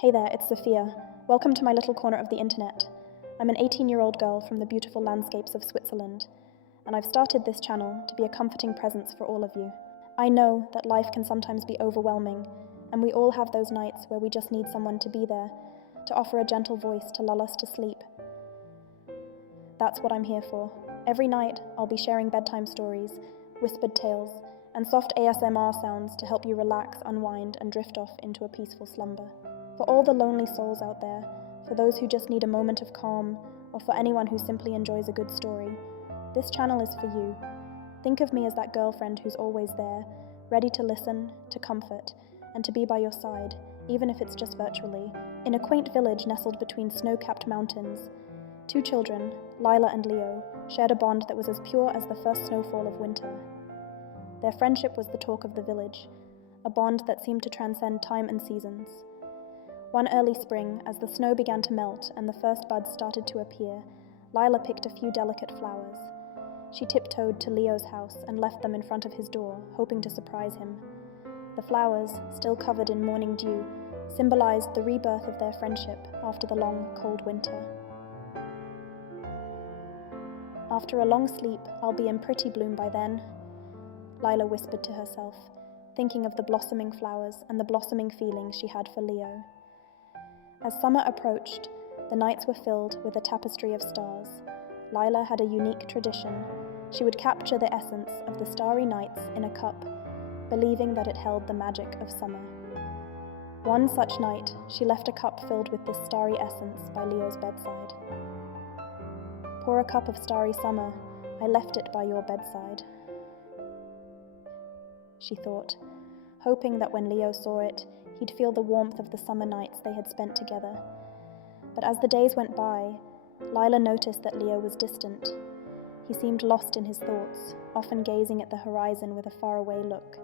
Hey there, it's Sophia. Welcome to my little corner of the internet. I'm an 18-year-old girl from the beautiful landscapes of Switzerland, and I've started this channel to be a comforting presence for all of you. I know that life can sometimes be overwhelming, and we all have those nights where we just need someone to be there, to offer a gentle voice to lull us to sleep. That's what I'm here for. Every night, I'll be sharing bedtime stories, whispered tales, and soft ASMR sounds to help you relax, unwind, and drift off into a peaceful slumber. For all the lonely souls out there, for those who just need a moment of calm, or for anyone who simply enjoys a good story, this channel is for you. Think of me as that girlfriend who's always there, ready to listen, to comfort, and to be by your side, even if it's just virtually. In a quaint village nestled between snow-capped mountains, two children, Lila and Leo, shared a bond that was as pure as the first snowfall of winter. Their friendship was the talk of the village, a bond that seemed to transcend time and seasons. One early spring, as the snow began to melt and the first buds started to appear, Lila picked a few delicate flowers. She tiptoed to Leo's house and left them in front of his door, hoping to surprise him. The flowers, still covered in morning dew, symbolized the rebirth of their friendship after the long, cold winter. "After a long sleep, I'll be in pretty bloom by then," Lila whispered to herself, thinking of the blossoming flowers and the blossoming feelings she had for Leo. As summer approached, the nights were filled with a tapestry of stars. Lila had a unique tradition. She would capture the essence of the starry nights in a cup, believing that it held the magic of summer. One such night, she left a cup filled with this starry essence by Leo's bedside. "Pour a cup of starry summer, I left it by your bedside," she thought, hoping that when Leo saw it, he'd feel the warmth of the summer nights they had spent together. But as the days went by, Lila noticed that Leo was distant. He seemed lost in his thoughts, often gazing at the horizon with a faraway look.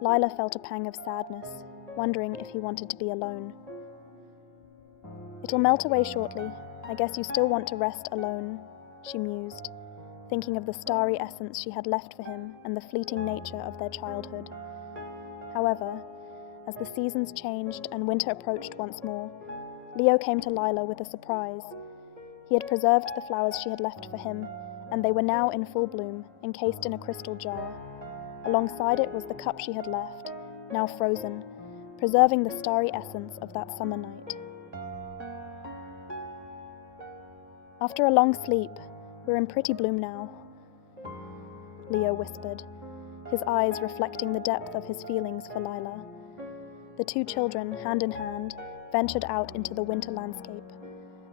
Lila felt a pang of sadness, wondering if he wanted to be alone. "It'll melt away shortly. I guess you still want to rest alone," she mused, thinking of the starry essence she had left for him and the fleeting nature of their childhood. However, as the seasons changed and winter approached once more, Leo came to Lila with a surprise. He had preserved the flowers she had left for him, and they were now in full bloom, encased in a crystal jar. Alongside it was the cup she had left, now frozen, preserving the starry essence of that summer night. "After a long sleep, we're in pretty bloom now," Leo whispered, his eyes reflecting the depth of his feelings for Lila. The two children, hand in hand, ventured out into the winter landscape,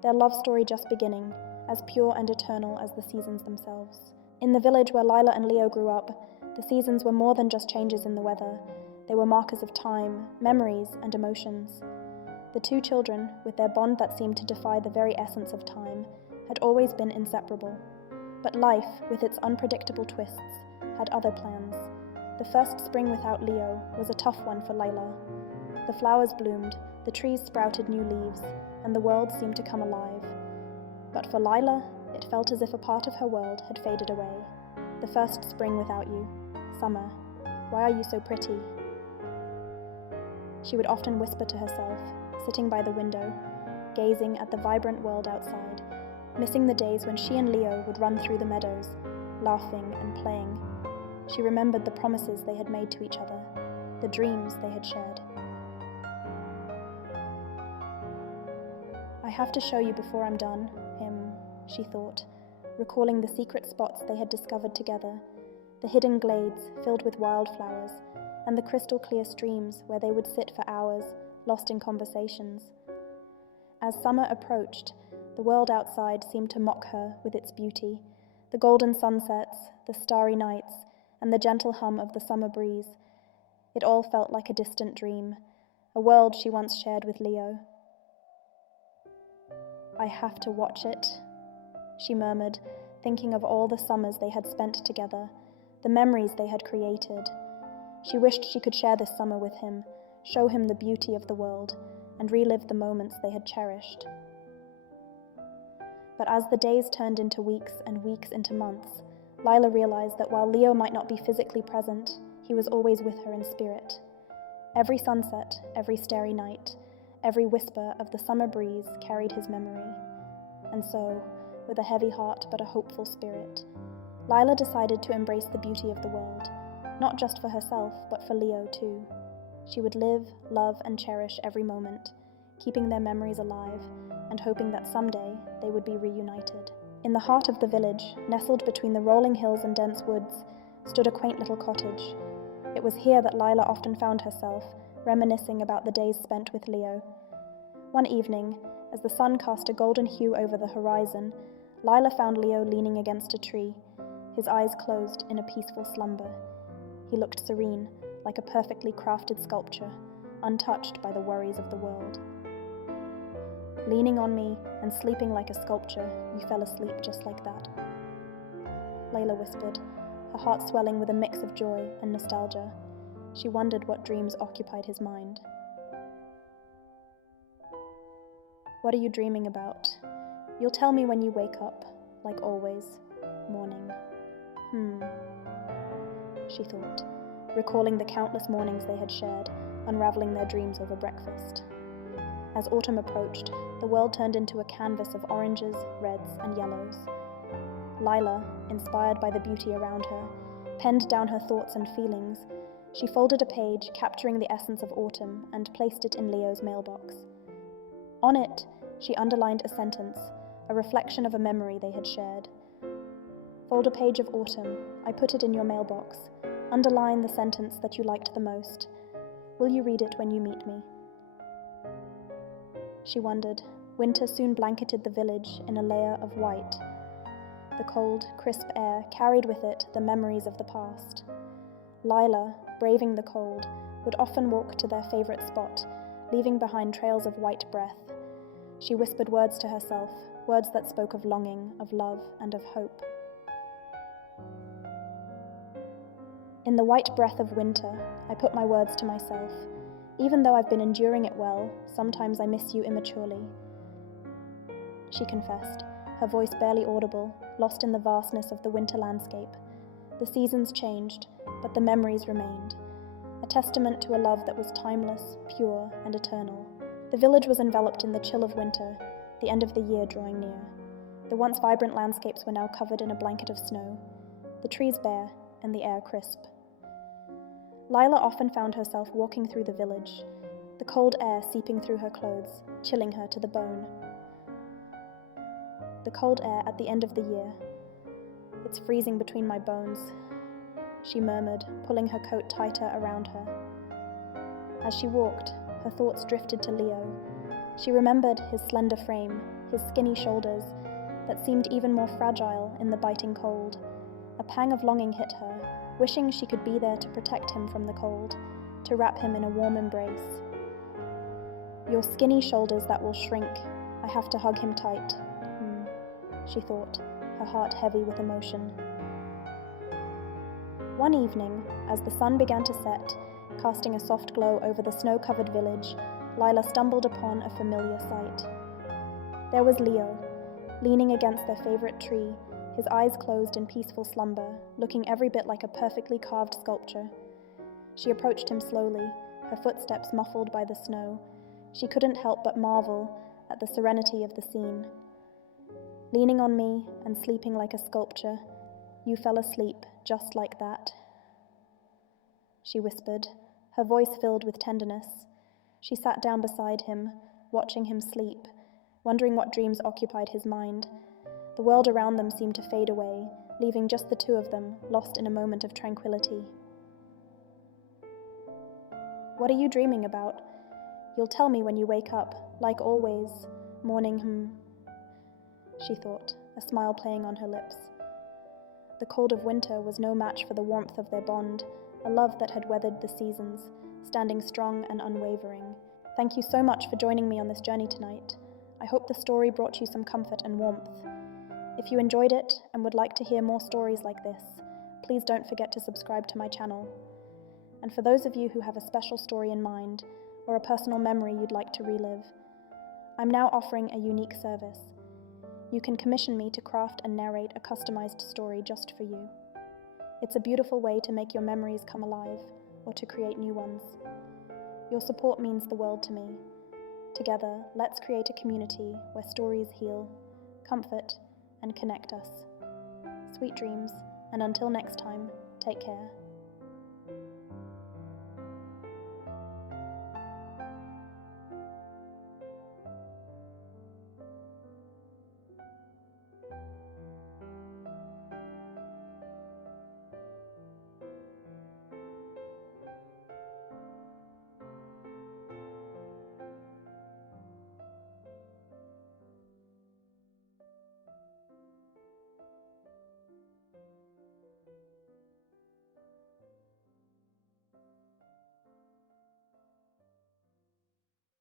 their love story just beginning, as pure and eternal as the seasons themselves. In the village where Lila and Leo grew up, the seasons were more than just changes in the weather. They were markers of time, memories, and emotions. The two children, with their bond that seemed to defy the very essence of time, had always been inseparable. But life, with its unpredictable twists, had other plans. The first spring without Leo was a tough one for Lila. The flowers bloomed, the trees sprouted new leaves, and the world seemed to come alive. But for Lila, it felt as if a part of her world had faded away. The first spring without you. "Summer, why are you so pretty?" She would often whisper to herself, sitting by the window, gazing at the vibrant world outside, missing the days when she and Leo would run through the meadows, laughing and playing. She remembered the promises they had made to each other, the dreams they had shared. "I have to show you before I'm done, him," she thought, recalling the secret spots they had discovered together, the hidden glades filled with wildflowers, and the crystal-clear streams where they would sit for hours, lost in conversations. As summer approached, the world outside seemed to mock her with its beauty, the golden sunsets, the starry nights, and the gentle hum of the summer breeze. It all felt like a distant dream, a world she once shared with Leo. "I have to watch it," she murmured, thinking of all the summers they had spent together, the memories they had created. She wished she could share this summer with him, show him the beauty of the world, and relive the moments they had cherished. But as the days turned into weeks and weeks into months, Lila realized that while Leo might not be physically present, he was always with her in spirit. Every sunset, every starry night, every whisper of the summer breeze carried his memory. And so, with a heavy heart but a hopeful spirit, Lila decided to embrace the beauty of the world, not just for herself, but for Leo too. She would live, love, and cherish every moment, keeping their memories alive and hoping that someday they would be reunited. In the heart of the village, nestled between the rolling hills and dense woods, stood a quaint little cottage. It was here that Lila often found herself, reminiscing about the days spent with Leo. One evening, as the sun cast a golden hue over the horizon, Lila found Leo leaning against a tree, his eyes closed in a peaceful slumber. He looked serene, like a perfectly crafted sculpture, untouched by the worries of the world. Leaning on me and sleeping like a sculpture, you fell asleep just like that, Layla whispered, her heart swelling with a mix of joy and nostalgia. She wondered what dreams occupied his mind. What are you dreaming about? You'll tell me when you wake up, like always, morning. She thought, recalling the countless mornings they had shared, unraveling their dreams over breakfast. As autumn approached, the world turned into a canvas of oranges, reds, and yellows. Lila, inspired by the beauty around her, penned down her thoughts and feelings. She folded a page capturing the essence of autumn and placed it in Leo's mailbox. On it, she underlined a sentence, a reflection of a memory they had shared. Fold a page of autumn. I put it in your mailbox. Underline the sentence that you liked the most. Will you read it when you meet me? She wondered. Winter soon blanketed the village in a layer of white. The cold, crisp air carried with it the memories of the past. Lila, braving the cold, would often walk to their favorite spot, leaving behind trails of white breath. She whispered words to herself, words that spoke of longing, of love, and of hope. In the white breath of winter, I put my words to myself. Even though I've been enduring it well, sometimes I miss you immaturely. She confessed, her voice barely audible, lost in the vastness of the winter landscape. The seasons changed, but the memories remained, a testament to a love that was timeless, pure, and eternal. The village was enveloped in the chill of winter, the end of the year drawing near. The once vibrant landscapes were now covered in a blanket of snow, the trees bare, and the air crisp. Lila often found herself walking through the village, the cold air seeping through her clothes, chilling her to the bone. The cold air at the end of the year. It's freezing between my bones, she murmured, pulling her coat tighter around her. As she walked, her thoughts drifted to Leo. She remembered his slender frame, his skinny shoulders, that seemed even more fragile in the biting cold. A pang of longing hit her, wishing she could be there to protect him from the cold, to wrap him in a warm embrace. Your skinny shoulders that will shrink. I have to hug him tight, she thought, her heart heavy with emotion. One evening, as the sun began to set, casting a soft glow over the snow-covered village, Lila stumbled upon a familiar sight. There was Leo, leaning against their favorite tree, his eyes closed in peaceful slumber, looking every bit like a perfectly carved sculpture. She approached him slowly, her footsteps muffled by the snow. She couldn't help but marvel at the serenity of the scene. Leaning on me and sleeping like a sculpture, you fell asleep just like that, she whispered, her voice filled with tenderness. She sat down beside him, watching him sleep, wondering what dreams occupied his mind. The world around them seemed to fade away, leaving just the two of them, lost in a moment of tranquility. What are you dreaming about? You'll tell me when you wake up, like always, morning, she thought, a smile playing on her lips. The cold of winter was no match for the warmth of their bond, a love that had weathered the seasons, standing strong and unwavering. Thank you so much for joining me on this journey tonight. I hope the story brought you some comfort and warmth. If you enjoyed it and would like to hear more stories like this, please don't forget to subscribe to my channel. And for those of you who have a special story in mind, or a personal memory you'd like to relive, I'm now offering a unique service. You can commission me to craft and narrate a customized story just for you. It's a beautiful way to make your memories come alive, or to create new ones. Your support means the world to me. Together, let's create a community where stories heal, comfort, and connect us. Sweet dreams, and until next time, take care.